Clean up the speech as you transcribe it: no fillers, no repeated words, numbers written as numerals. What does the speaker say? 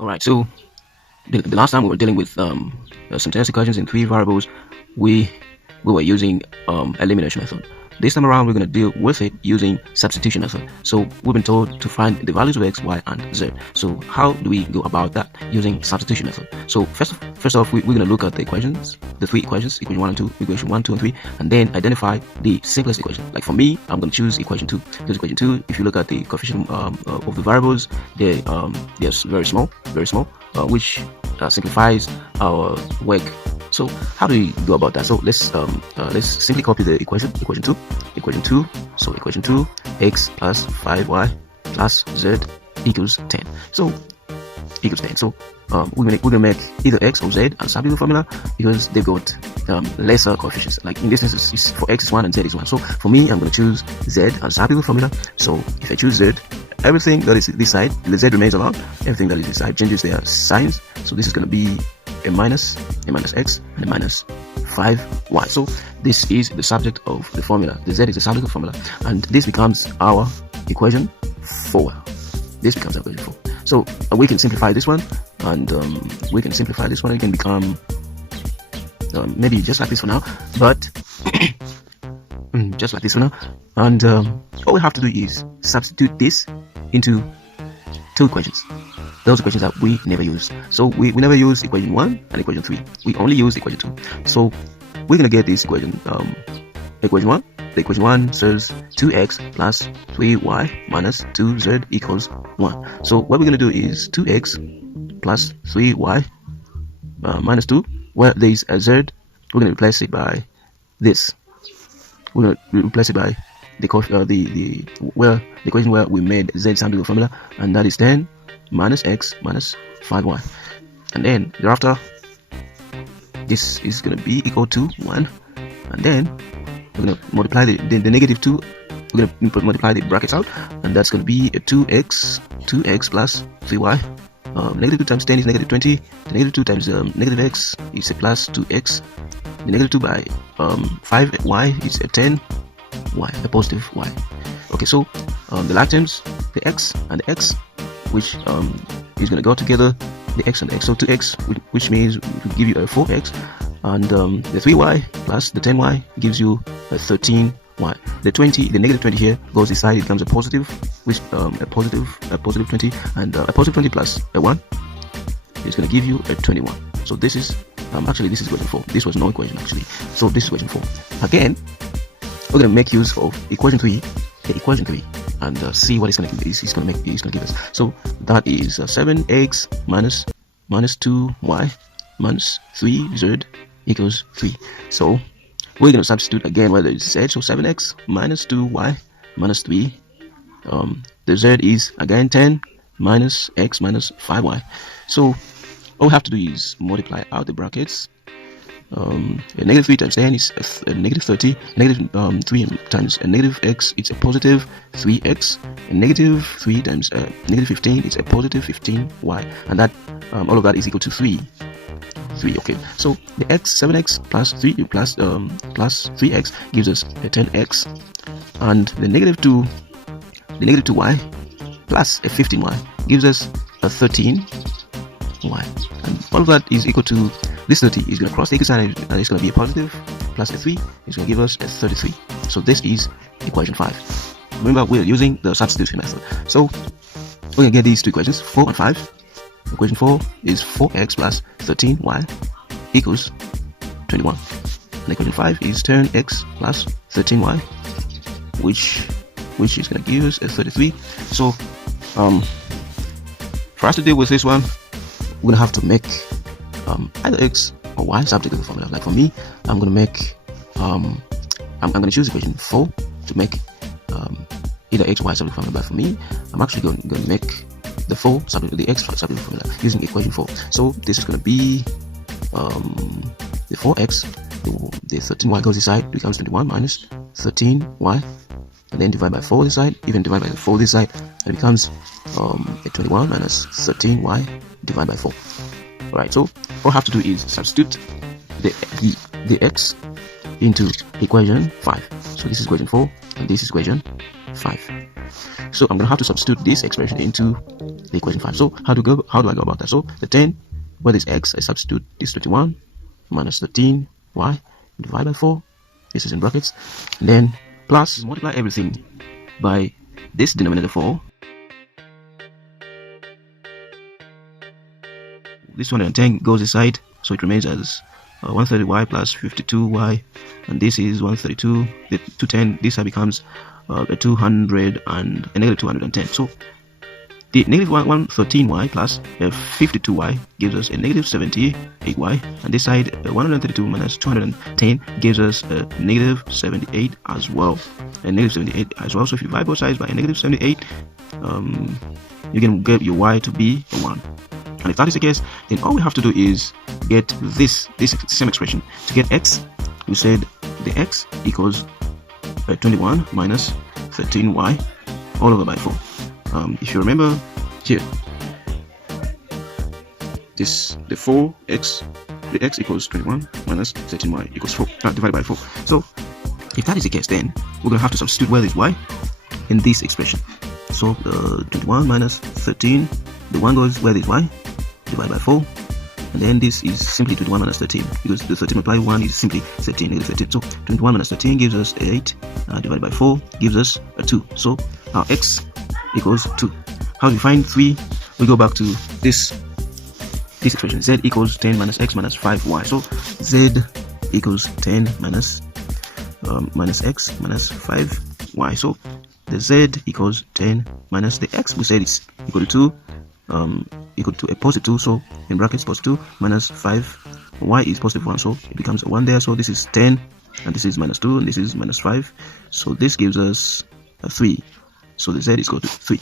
Alright, so the last time we were dealing with simultaneous equations in three variables, we were using elimination method. This time around, we're going to deal with it using substitution method. So we've been told to find the values of x, y, and z. So how do we go about that? Using substitution method. So first off, we're going to look at the equations, the three equations, equation 1 and 2, equation 1, 2, and 3, and then identify the simplest equation. Like for me, I'm going to choose equation 2. Because equation 2, if you look at the coefficient of the variables, they're very small, which simplifies our work. So how do we go about that? So let's simply copy the equation 2. So equation 2, x plus 5y plus z equals 10. So equals 10. So we're gonna make either x or z as substitute formula because they've got lesser coefficients. Like in this instance, for x is 1 and z is 1. So for me, I'm gonna choose z as substitute formula. So if I choose z, everything that is this side, the z remains alone. Everything that is this side changes their signs. So this is gonna be a minus x, and a minus 5y. So this is the subject of the formula. The z is the subject of the formula, and this becomes our equation 4. This becomes our equation 4. So we can simplify this one, and It can become maybe just like this for now, but just like this for now. And all we have to do is substitute this into two equations. Those equations that we never use. So we never use equation 1 and equation 3. We only use equation 2. So we're gonna get this equation, equation 1. The equation 1 says 2x plus 3y minus 2z equals 1. So what we're gonna do is 2x plus 3y minus 2. Where there is a z, we're gonna replace it by this. We're gonna replace it by the equation where we made z substitute formula, and that is 10 minus x minus 5y, and then thereafter this is going to be equal to 1, and then we're going to multiply the negative 2. We're going to multiply the brackets out, and that's going to be a 2x plus 3y. Negative 2 times 10 is negative 20. The negative 2 times negative x is a plus 2x. The negative 2 by 5y is a 10y, a positive y. Okay, so the like terms, the x and the x, which is going to go together, the x and the x. So 2x, which means we give you a 4x, and the 3y plus the 10y gives you a 13y. The negative 20 here goes this side, it becomes a positive, which a positive 20, and a positive 20 plus a 1 is going to give you a 21. So this is actually this is equation 4. This was no equation actually. So this is equation 4. Again, we're going to make use of equation 3, and see what it's going to give us. So that is 7x minus 2y minus 3z equals 3. So we're going to substitute again whether it's z. So 7x minus 2y minus 3. The z is again 10 minus x minus 5y. So all we have to do is multiply out the brackets. A negative 3 times 10 is a negative 30. Negative 3 times a negative x, it's a positive 3x. A negative 3 times a negative 15, it's a positive 15y, and that all of that is equal to 3. Okay, so the x, 7x plus 3 plus 3x gives us a 10x, and the negative 2y plus a 15y gives us a 13y, and all of that is equal to this 30 is going to cross the equal sign, and it's going to be a positive, plus a 3 is going to give us a 33. So this is equation 5. Remember, we're using the substitution method. So we're going to get these two equations, 4 and 5. Equation 4 is 4x plus 13y equals 21. And equation 5 is 10x plus 13y, which is going to give us a 33. So for us to deal with this one, we're going to have to make either x or y subject of the formula. Like for me, I'm going to make I'm going to choose equation 4 to make either x or y subject of the formula. But for me, I'm actually going to make the 4 subject, the x subject of the formula using equation 4. So this is going to be the 4x, the 13y goes this side, becomes 21 minus 13y, and then divide by 4 this side, even divide by 4 this side, and it becomes a 21 minus 13y divided by 4. Alright, so all I have to do is substitute the x into equation 5. So this is equation 4 and this is equation 5. So I'm going to have to substitute this expression into the equation 5. So how do I go about that? So the 10, where there's x, I substitute this 21 minus 13y divided by 4. This is in brackets. And then plus multiply everything by this denominator 4. This 110 goes aside, so it remains as 130y plus 52y, and this is 132. The 210, this becomes a 200 and a negative 210. So the negative 113y plus 52y gives us a negative 78y, and this side 132 minus 210 gives us a negative 78 as well. A negative 78 as well. So if you divide both sides by a negative 78, you can get your y to be a 1. And if that is the case, then all we have to do is get this same expression. To get x, we said the x equals 21 minus 13y all over by 4. If you remember here, the x equals 21 minus 13y equals 4 divided by 4. So if that is the case, then we're going to have to substitute where is y in this expression. So 21 minus 13, the 1 goes where is y, divided by 4, and then this is simply 21 minus 13, because the 13 multiplied 1 is simply 13, negative 13. So 21 minus 13 gives us 8, divided by 4 gives us a 2. So our x equals 2. How do we find 3? We go back to this expression. Z equals 10 minus x minus 5y. So z equals 10 minus x minus 5y. So the z equals 10 minus the x, we said it's equal to 2, equal to a positive 2, so in brackets positive 2 minus 5, y is positive 1, so it becomes a 1 there. So this is 10, and this is minus 2, and this is minus 5, so this gives us a 3. So the z is equal to 3.